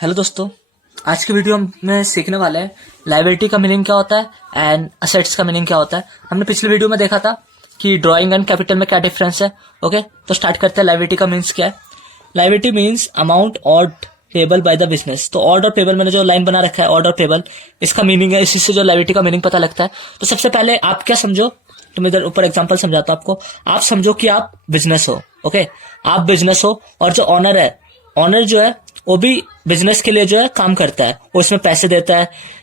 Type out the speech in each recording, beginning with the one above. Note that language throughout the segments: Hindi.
हेलो दोस्तों, आज की वीडियो में सीखने वाले हैं लायबिलिटी का मीनिंग क्या होता है एंड असेट्स का मीनिंग क्या होता है। हमने पिछले वीडियो में देखा था कि ड्राइंग एंड कैपिटल में क्या डिफरेंस है। ओके, तो स्टार्ट करते हैं। लायबिलिटी का मीन्स क्या है? Liability means amount odd payable by the business. तो ऑड और पेबल मैंने जो लाइन बना रखा है, ऑड और पेबल, इसका मीनिंग है। इसी से जो लायबिलिटी का मीनिंग पता लगता है। तो सबसे पहले आप क्या समझो, तो मैं इधर ऊपर एग्जांपल समझाता हूं आपको। आप समझो कि आप बिजनेस हो। ओके, आप बिजनेस हो और जो ऑनर है, ऑनर जो है वो भी बिजनेस के लिए जो है काम करता है। वो इसमें पैसे देता है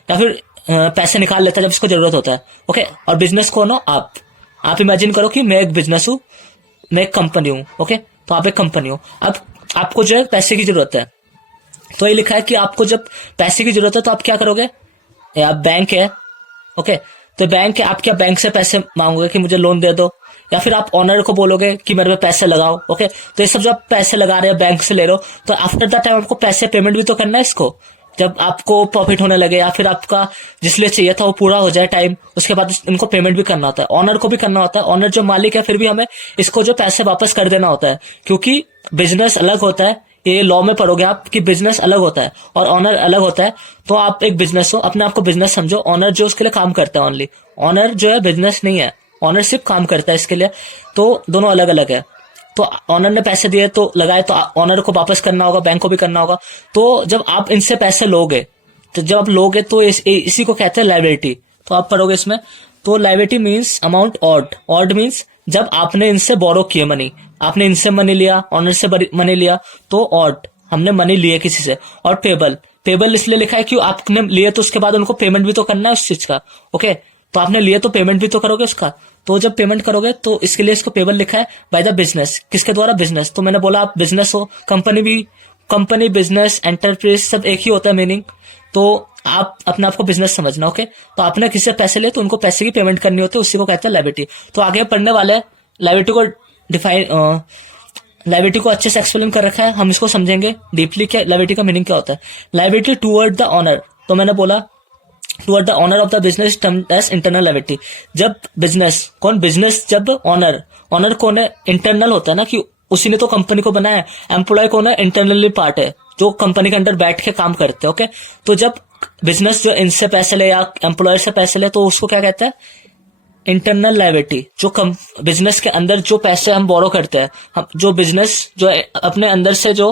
या फिर पैसे निकाल लेता है जब इसको जरूरत होता है। ओके, और बिजनेस कौन हो? आप इमेजिन करो कि मैं एक बिजनेस हूँ, मैं एक कंपनी हूँ। ओके, तो आप एक कंपनी हो। अब आपको जो है पैसे की जरूरत है, तो ये लिखा है कि आपको जब पैसे की जरूरत है तो आप क्या करोगे? आप बैंक है। ओके, तो बैंक है, आप क्या बैंक से पैसे मांगोगे कि मुझे लोन दे दो, या फिर आप ऑनर को बोलोगे कि मेरे पे पैसे लगाओ। ओके, तो ये सब जो आप पैसे लगा रहे हो, बैंक से ले रहे हो, तो आफ्टर द टाइम आपको पैसे पेमेंट भी तो करना है इसको। जब आपको प्रॉफिट होने लगे या फिर आपका जिस लिए चाहिए था वो पूरा हो जाए टाइम, उसके बाद इनको पेमेंट भी करना होता है, ऑनर को भी करना होता है। ऑनर जो मालिक है, फिर भी हमें इसको जो पैसे वापस कर देना होता है, क्योंकि बिजनेस अलग होता है। ये लॉ में पढ़ोगे आप कि बिजनेस अलग होता है और ऑनर अलग होता है। तो आप एक बिजनेस हो, अपने आप को बिजनेस समझो। ऑनर जो उसके लिए काम करता है ओनली, ऑनर जो है बिजनेस नहीं है, ऑनर सिर्फ काम करता है इसके लिए। तो दोनों अलग अलग है। तो ऑनर ने पैसे दिए तो लगाए, तो ऑनर को वापस करना होगा, बैंक को भी करना होगा। तो जब आप इनसे पैसे लोगे, तो जब आप लोगे तो इसी को कहते हैं लायबिलिटी। तो आप पढ़ोगे इसमें, तो liability means amount odd. Odd means जब आपने इनसे बोरो किए मनी, आपने इनसे मनी लिया, ऑनर से मनी लिया, तो ऑड, हमने मनी लिए किसी से। और पेबल, पेबल इसलिए लिखा है कि आपने लिए तो उसके बाद उनको पेमेंट भी तो करना है उस चीज का। ओके, तो आपने लिए तो पेमेंट भी तो करोगे उसका। तो जब पेमेंट करोगे तो इसके लिए इसको पेबल लिखा है बाय द बिजनेस। किसके द्वारा? बिजनेस। तो मैंने बोला आप बिजनेस हो, कंपनी भी, कंपनी, बिजनेस, एंटरप्राइज सब एक ही होता है मीनिंग। तो आप अपने आप को बिजनेस समझना। ओके, तो आपने किसी से पैसे लिए तो उनको पैसे की पेमेंट करनी होती है, उसी को कहते हैं लायबिलिटी। तो आगे पढ़ने वाले लायबिलिटी को डिफाइन, लायबिलिटी को अच्छे से एक्सप्लेन कर रखा है, हम इसको समझेंगे डीपली क्या लायबिलिटी का मीनिंग क्या होता है। लायबिलिटी टुवर्ड द ऑनर, तो मैंने बोला toward the owner of the business termed as internal liability. जब बिजनेस, कौन बिजनेस, जब ऑनर, ऑनर कौन है? इंटरनल होता है ना, कि उसी ने तो कंपनी को बनाया है। एम्प्लॉय कौन है? इंटरनली पार्ट है, जो कंपनी के अंदर बैठ के काम करते हैं। ओके, तो जब बिजनेस जो इनसे पैसे ले या एम्प्लॉयर से पैसे ले, तो उसको क्या कहते हैं? Internal liability. जो बिजनेस के अंदर जो पैसे हम बोरो करते हैं, हम जो बिजनेस जो अपने अंदर से जो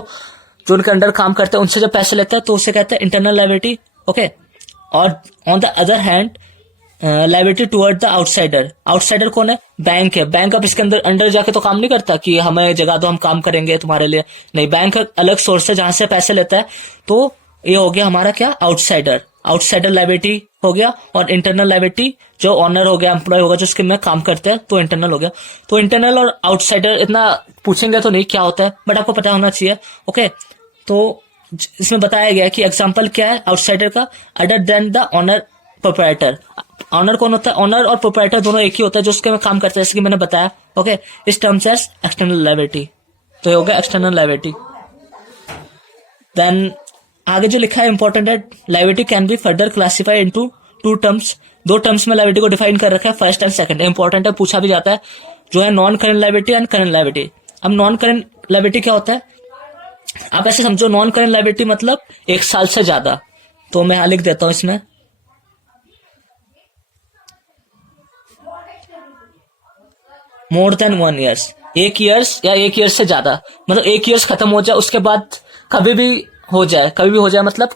उनके अंडर काम करते हैं उनसे जब पैसे लेते हैं, तो उसे कहते हैं इंटरनल लायबिलिटी। ओके, और on the other hand liability toward the outsider. Outsider कौन है? बैंक है। बैंक अब इसके अंदर जाके तो काम नहीं करता कि हमें जगह दो, हम काम करेंगे तुम्हारे लिए। नहीं, बैंक अलग सोर्स है जहां से पैसे लेता है। तो ये हो गया हमारा क्या? आउटसाइडर। आउटसाइडर लायबिलिटी हो गया। और इंटरनल लायबिलिटी जो ऑनर हो गया, एम्प्लॉय होगा, जो उसके में काम करते हैं, तो इंटरनल हो गया। तो इंटरनल और आउटसाइडर इतना पूछेंगे तो नहीं क्या होता है, बट आपको पता होना चाहिए। ओके, तो इसमें बताया गया कि एग्जाम्पल क्या है आउटसाइडर का? Other than the owner proprietor. Owner कौन होता है? ऑनर और प्रोप्राइटर दोनों एक ही होता है, जो उसके में काम करते हैं, जैसे कि मैंने बताया। ओके, इस टर्म्स एज एक्सटर्नल लायबिलिटी। तो ये हो गया एक्सटर्नल लायबिलिटी। देन आगे जो लिखा है इंपॉर्टेंट है, liability can be further classified into two terms. दो टर्म्स में लायबिलिटी को डिफाइन कर रखा है, फर्स्ट एंड सेकंड। इंपॉर्टेंट है, पूछा भी जाता है, जो है non current liability and current liability. अब नॉन करेंट लायबिलिटी क्या होता है? आप ऐसे समझो, नॉन करेंट लायबिलिटी मतलब 1 साल से ज्यादा। तो मैं यहां लिख देता हूं इसमें, मोर देन 1 ईयर्स। 1 ईयर्स या 1 ईयर से ज्यादा, मतलब 1 ईयर्स खत्म हो जाए, उसके बाद कभी भी हो जाए, कभी भी हो जाए, मतलब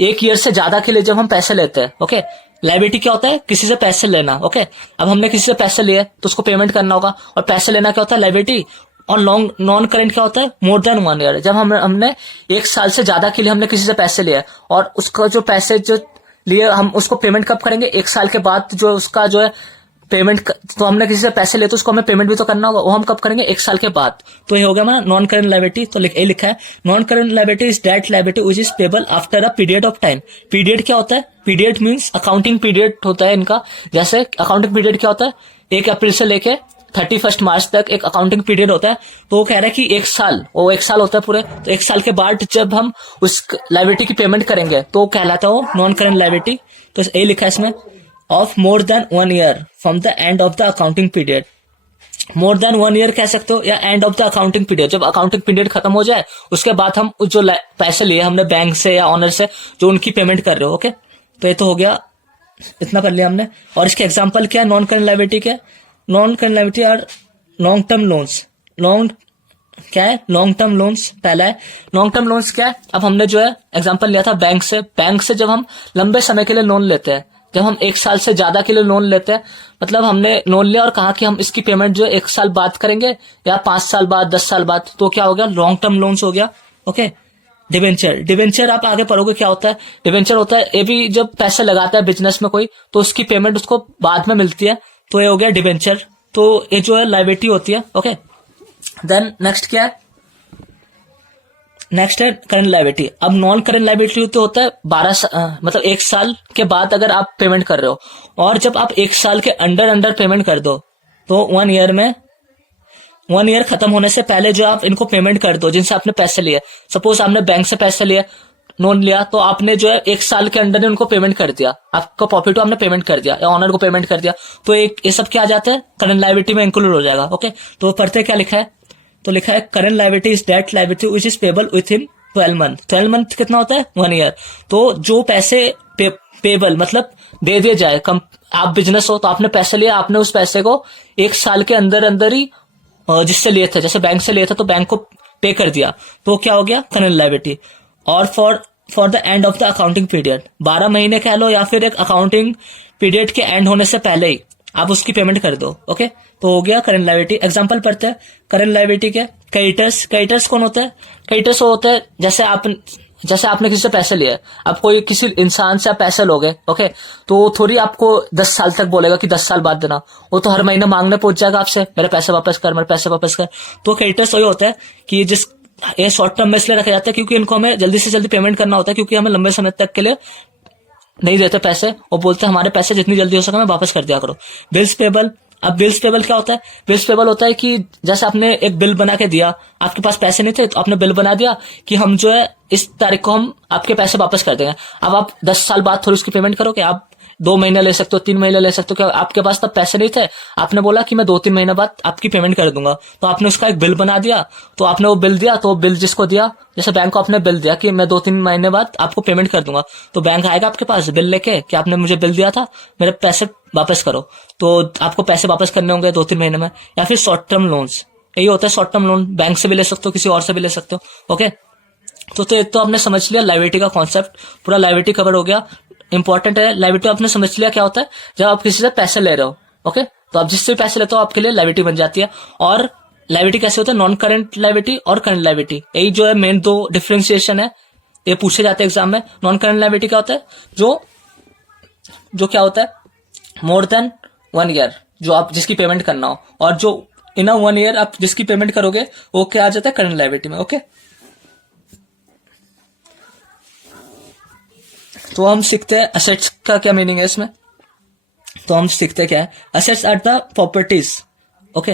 1 ईयर से ज्यादा के लिए जब हम पैसे लेते हैं। ओके, लायबिलिटी क्या होता है? किसी से पैसे लेना। ओके, अब हमने किसी से पैसे लिए तो उसको पेमेंट करना होगा, और पैसे लेना क्या होता है? लायबिलिटी। और नॉन करेंट क्या होता है? More than 1 year. जब हमने 1 साल से ज्यादा के लिए हमने किसी से पैसे लिए, और उसका जो पैसे जो लिए हम उसको पेमेंट कब करेंगे? 1 साल के बाद। जो उसका जो है पेमेंट, तो हमने किसी से पैसे लिए तो उसको हमें पेमेंट भी तो करना होगा, वो हम कब करेंगे? 1 साल के बाद। तो ये हो गया हमारा नॉन करेंट लायबिलिटी। तो ये लिखा है, non current liability is that liability which is payable after a period of time. Period क्या होता है? पीरियड मींस अकाउंटिंग पीरियड होता है इनका। जैसे अकाउंटिंग पीरियड क्या होता है? 1 अप्रैल से लेके 31 मार्च तक एक अकाउंटिंग पीरियड होता है। तो वो कह रहा है कि 1 साल, वो 1 साल होता है पूरे। तो 1 साल के बाद जब हम उस लायबिलिटी की पेमेंट करेंगे तो कहलाता है वो नॉन करेंट लायबिलिटी। तो ये लिखा है इसमें, of more than 1 year from the end of the accounting period. More than 1 year कह सकते हो, या and of the accounting period, जब अकाउंटिंग पीरियड खत्म हो जाए उसके बाद हम जो पैसे लिए हमने बैंक से या ऑनर से, जो उनकी पेमेंट कर रहे हो। ओके, तो ये तो हो गया, इतना कर लिया हमने। और इसके एग्जांपल क्या है नॉन करंट लायबिलिटी के? Non current liability are long term loans. Long क्या है? लॉन्ग टर्म लोन्स पहला है। लॉन्ग टर्म लोन्स क्या है? अब हमने जो है एग्जांपल लिया था बैंक से। बैंक से जब हम लंबे समय के लिए लोन लेते हैं, जब हम 1 साल से ज्यादा के लिए लोन लेते हैं, मतलब हमने लोन लिया और कहा कि हम इसकी पेमेंट जो 1 साल बाद करेंगे या 5 साल बाद, 10 साल बाद, तो क्या हो गया? लॉन्ग टर्म लोन्स हो गया। Okay, debenture. डिवेंचर आप आगे पढ़ोगे क्या होता है। डिवेंचर होता है, ये भी जब पैसे लगाता है बिजनेस में कोई, तो उसकी पेमेंट उसको बाद में मिलती है, तो ये हो गया डिवेंचर। तो ये जो है लायबिलिटी होती है। ओके, देन नेक्स्ट क्या है? नेक्स्ट है करंट लायबिलिटी। अब नॉन करंट लायबिलिटी तो होता है मतलब 1 साल के बाद अगर आप पेमेंट कर रहे हो, और जब आप 1 साल के अंडर पेमेंट कर दो, तो 1 ईयर में, 1 ईयर खत्म होने से पहले जो आप इनको पेमेंट कर दो जिनसे आपने पैसे लिए। सपोज आपने बैंक से पैसे लिए, लोन लिया, तो आपने जो है 1 साल के अंदर उनको पेमेंट कर दिया, आपका प्रॉफिट को आपने पेमेंट कर दिया या ऑनर को पेमेंट कर दिया, तो एक ये सब क्या आ जाता है? करंट लायबिलिटी में इंक्लूड हो जाएगा। ओके, तो पढ़ते क्या लिखा है? तो लिखा है current liability is that liability which is payable with in 12 month. 12 month कितना होता है? 1 ईयर। तो जो पैसे पेबल मतलब दे दिए जाए, आप बिजनेस हो तो आपने पैसे लिया, आपने उस पैसे को 1 साल के अंदर ही जिससे लिए थे, जैसे बैंक से लिए थे तो बैंक को पे कर दिया, तो क्या हो गया? Current liability. और for the end of the accounting period, 12 महीने कह लो या फिर एक अकाउंटिंग पीरियड के एंड होने से पहले ही आप उसकी पेमेंट कर दो। ओके, तो हो गया करंट लायबिलिटी। एग्जांपल पढ़ते हैं करंट लायबिलिटी के। क्रेडिटर्स। क्रेडिटर्स कौन होता है? क्रेडिटर्स वो होता है जैसे आपने किसी से पैसे लिए, आप कोई किसी इंसान से आप पैसे लोगे, ओके, तो थोड़ी आपको 10 साल तक बोलेगा कि 10 साल बाद देना, वो तो हर महीने मांगने पहुंच जाएगा आपसे, मेरे पैसे वापस कर, मेरे पैसे वापस कर। तो क्रेडिटर्स वही होता है कि ये शॉर्ट टर्म में इसलिए रखा जाता है क्योंकि इनको हमें जल्दी से जल्दी पेमेंट करना होता है, क्योंकि हमें लंबे समय तक के लिए नहीं देते पैसे, और बोलते हैं हमारे पैसे जितनी जल्दी हो सके हमें वापस कर दिया करो। Bills payable. अब बिल्स पेबल क्या होता है? बिल्स पेबल होता है कि जैसे आपने एक बिल बना के दिया, आपके पास पैसे नहीं थे तो आपने बिल बना दिया कि हम जो है इस तारीख को हम आपके पैसे वापस कर देंगे। अब आप 10 साल बाद थोड़ी उसकी पेमेंट करोगे, आप 2 महीने ले सकते हो, 3 महीने ले सकते हो, क्या आपके पास तब पैसे नहीं थे, आपने बोला कि मैं 2-3 महीने बाद आपकी पेमेंट कर दूंगा, तो आपने उसका एक बिल बना दिया, तो आपने वो बिल दिया, तो बिल जिसको दिया, जैसे बैंक को आपने बिल दिया कि मैं 2-3 महीने बाद आपको पेमेंट कर दूंगा, तो बैंक आएगा आपके पास बिल लेके कि आपने मुझे बिल दिया था, मेरे पैसे वापस करो, तो आपको पैसे वापस करने होंगे 2-3 महीने में। या फिर शॉर्ट टर्म लोन्स, यही होता है शॉर्ट टर्म लोन, बैंक से भी ले सकते हो, किसी और से भी ले सकते हो। ओके, तो एक तो आपने समझ लिया लायबिलिटी का कॉन्सेप्ट, पूरा लायबिलिटी कवर हो गया। इंपॉर्टेंट है लायबिलिटी, आपने समझ लिया क्या होता है। जब आप किसी से पैसे ले रहे हो, ओके, तो आप जिससे पैसे लेते हो आपके लिए लायबिलिटी बन जाती है। और लायबिलिटी कैसे होता है? नॉन करंट लायबिलिटी और करंट लायबिलिटी, यही जो है मेन 2 डिफरेंशिएशन है, ये पूछे जाते हैं एग्जाम में। नॉन करंट लायबिलिटी क्या होता है? जो क्या होता है? मोर देन 1 ईयर, जो आप जिसकी पेमेंट करना हो, और जो इन 1 ईयर आप जिसकी पेमेंट करोगे वो क्या आ जाता है? करंट लायबिलिटी में। ओके, तो हम सीखते हैं असेट्स का क्या मीनिंग है इसमें। तो हम सीखते क्या है? Assets are the properties, okay,